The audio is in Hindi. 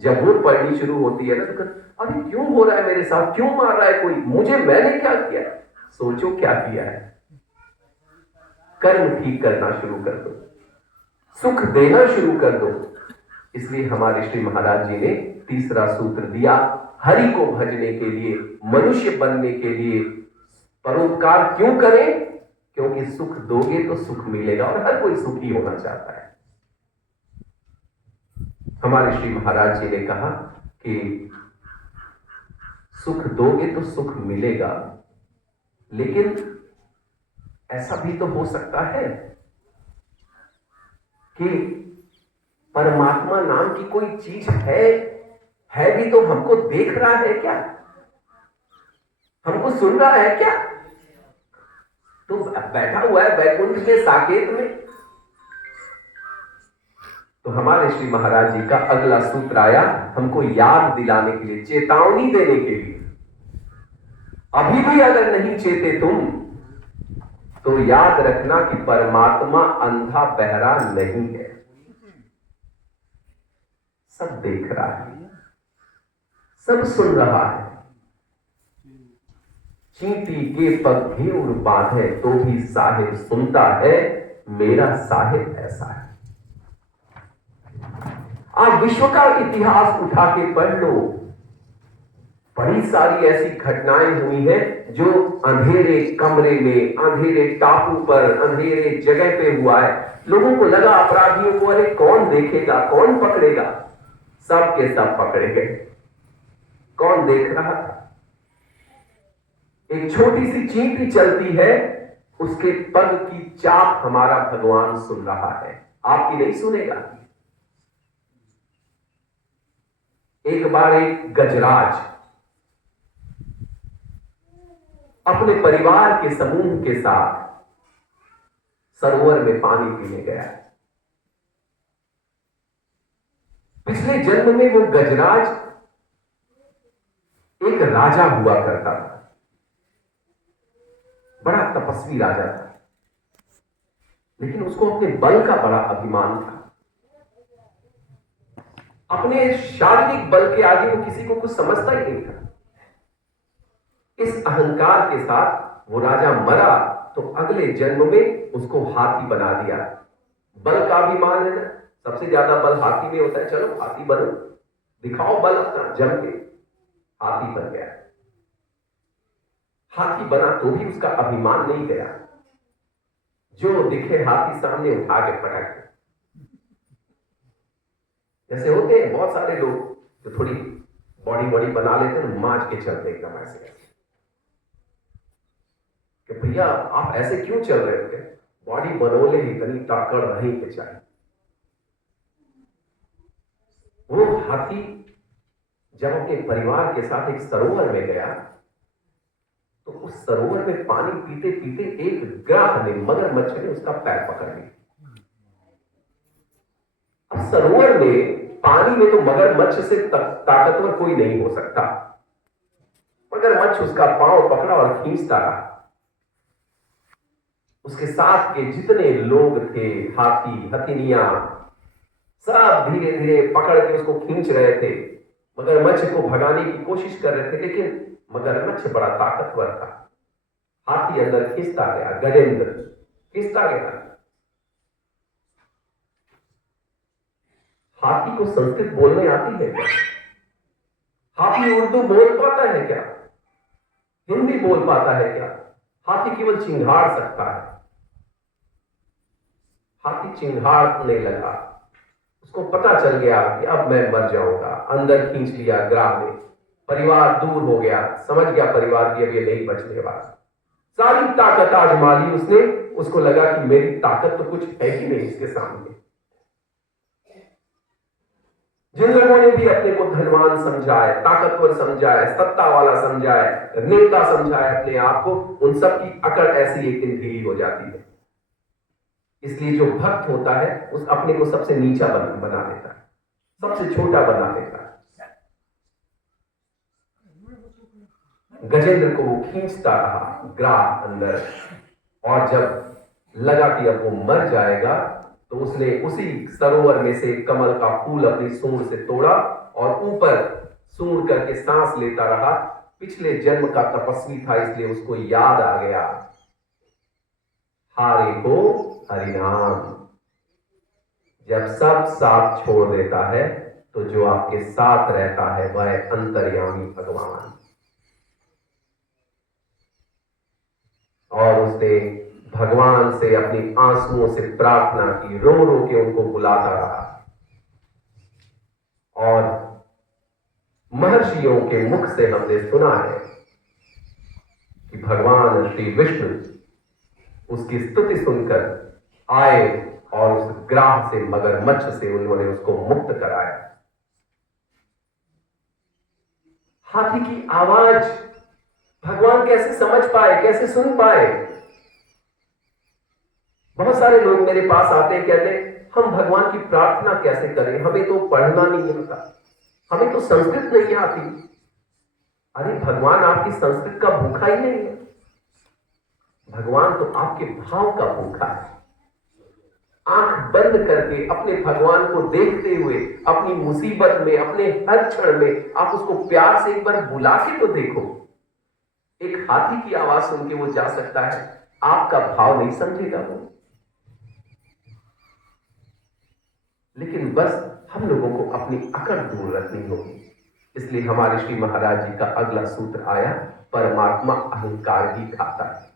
जब वो पढ़नी शुरू होती है ना तो अरे क्यों हो रहा है मेरे साथ, क्यों मार रहा है कोई मुझे, मैंने क्या किया? सोचो क्या किया है। कर्म ठीक करना शुरू कर दो, सुख देना शुरू कर दो। इसलिए हमारे श्री महाराज जी ने तीसरा सूत्र दिया, हरि को भजने के लिए, मनुष्य बनने के लिए परोपकार क्यों करें? क्योंकि सुख दोगे तो सुख मिलेगा और हर कोई सुखी होना चाहता है। हमारे श्री महाराज जी ने कहा कि सुख दोगे तो सुख मिलेगा, लेकिन ऐसा भी तो हो सकता है कि परमात्मा नाम की कोई चीज है भी तो हमको देख रहा है क्या, हमको सुन रहा है क्या? तो बैठा हुआ है वैकुंठ के साकेत में। तो हमारे श्री महाराज जी का अगला सूत्र आया हमको याद दिलाने के लिए, चेतावनी देने के लिए। अभी भी अगर नहीं चेते तुम तो याद रखना कि परमात्मा अंधा बहरा नहीं है, सब देख रहा है, सब सुन रहा है। चींटी के पग घेर बांधे तो भी साहिब सुनता है, मेरा साहिब ऐसा है। आप विश्व का इतिहास उठा के पढ़ लो, बड़ी सारी ऐसी घटनाएं हुई हैं जो अंधेरे कमरे में, अंधेरे टापू पर, अंधेरे जगह पे हुआ है। लोगों को लगा अपराधियों को अरे कौन देखेगा, कौन पकड़ेगा, सब के सब पकड़े गए। कौन देख रहा था? एक छोटी सी चींटी चलती है, उसके पग की चाप हमारा भगवान सुन रहा है, आपकी नहीं सुनेगा। एक बार एक गजराज अपने परिवार के समूह के साथ सरोवर में पानी पीने गया। पिछले जन्म में वो गजराज एक राजा हुआ करता था, बड़ा तपस्वी राजा था, लेकिन उसको अपने बल का बड़ा अभिमान था। अपने शारीरिक बल के आगे वो किसी को कुछ समझता ही नहीं था। इस अहंकार के साथ वो राजा मरा तो अगले जन्म में उसको हाथी बना दिया। बल का अभिमान है ना, सबसे ज्यादा बल हाथी में होता है, चलो हाथी बनो, दिखाओ बल अपना, जम के हाथी बन गया। हाथी बना तो भी उसका अभिमान नहीं गया, जो दिखे हाथी सामने उठा के पटक। जैसे होते हैं बहुत सारे लोग जो थोड़ी बॉडी बना लेते हैं, मांझ के चलते एकदम ऐसे कि भैया आप ऐसे क्यों चल रहे थे, बॉडी बनोले ही इतनी ताकड़ नहीं के चाहिए। वो हाथी जब अपने परिवार के साथ एक सरोवर में गया तो उस सरोवर में पानी पीते पीते एक ग्राह ने, मगरमच्छ ने उसका पैर पकड़ लिया। अब सरोवर में, पानी में तो मगरमच्छ से ताकतवर कोई नहीं हो सकता। मगरमच्छ उसका पांव पकड़ा और खींचता रहा। उसके साथ के जितने लोग थे, हाथी हथिनियां, सब धीरे धीरे पकड़ के उसको खींच रहे थे, मगरमच्छ को भगाने की कोशिश कर रहे थे, लेकिन मगरमच्छ बड़ा ताकतवर था। हाथी अंदर खींचता गया, गजेंद्र खींचता गया। हाथी को संस्कृत बोलने आती है क्या? हाथी उर्दू बोल पाता है क्या? हिंदी बोल पाता है क्या? हाथी केवल चिंघाड़ सकता है। हाथी चिंघाड़ने लगा, उसको पता चल गया कि अब मैं मर जाऊंगा। अंदर खींच लिया ग्राह में, परिवार दूर हो गया, समझ गया परिवार की अब ये नहीं बचने वाला। सारी ताकत आजमा ली उसने, उसको लगा कि मेरी ताकत तो कुछ है ही नहीं इसके सामने। जिन लोगों ने भी अपने को धनवान समझा है, ताकतवर समझा है, सत्ता वाला समझा है, नेता समझा है अपने आप को, उन सब की अकड़ ऐसी एक दिन ढीली हो जाती है। इसलिए जो भक्त होता है उस अपने को सबसे नीचा बना देता है, सबसे छोटा बना देता है। गजेंद्र को वो खींचता रहा ग्राह अंदर, और जब लगा कि अब वो मर जाएगा तो उसने उसी सरोवर में से कमल का फूल अपनी सूंड से तोड़ा और ऊपर सूंड करके सांस लेता रहा। पिछले जन्म का तपस्वी था, इसलिए उसको याद आ गया, हारे को हरिनाम। जब सब साथ छोड़ देता है तो जो आपके साथ रहता है वह है अंतर्यामी भगवान। और उसने भगवान से अपनी आंसुओं से प्रार्थना की, रो रो के उनको बुलाता रहा। और महर्षियों के मुख से हमने सुना है कि भगवान श्री विष्णु उसकी स्तुति सुनकर आए और उस ग्राह से, मगरमच्छ से उन्होंने उसको मुक्त कराया। हाथी की आवाज भगवान कैसे समझ पाए, कैसे सुन पाए? बहुत सारे लोग मेरे पास आते हैं, कहते हैं हम भगवान की प्रार्थना कैसे करें, हमें तो पढ़ना नहीं आता, हमें तो संस्कृत नहीं आती। अरे भगवान आपकी संस्कृत का भूखा ही नहीं है, भगवान तो आपके भाव का भूखा है। आंख बंद करके अपने भगवान को देखते हुए, अपनी मुसीबत में, अपने हर क्षण में आप उसको प्यार से एक बार बुला के तो देखो। एक हाथी की आवाज सुन के वो जा सकता है, आपका भाव नहीं समझेगा वो। लेकिन बस हम लोगों को अपनी अकड़ दूर रखनी होगी। इसलिए हमारे श्री महाराज जी का अगला सूत्र आया, परमात्मा अहंकार ही खाता है।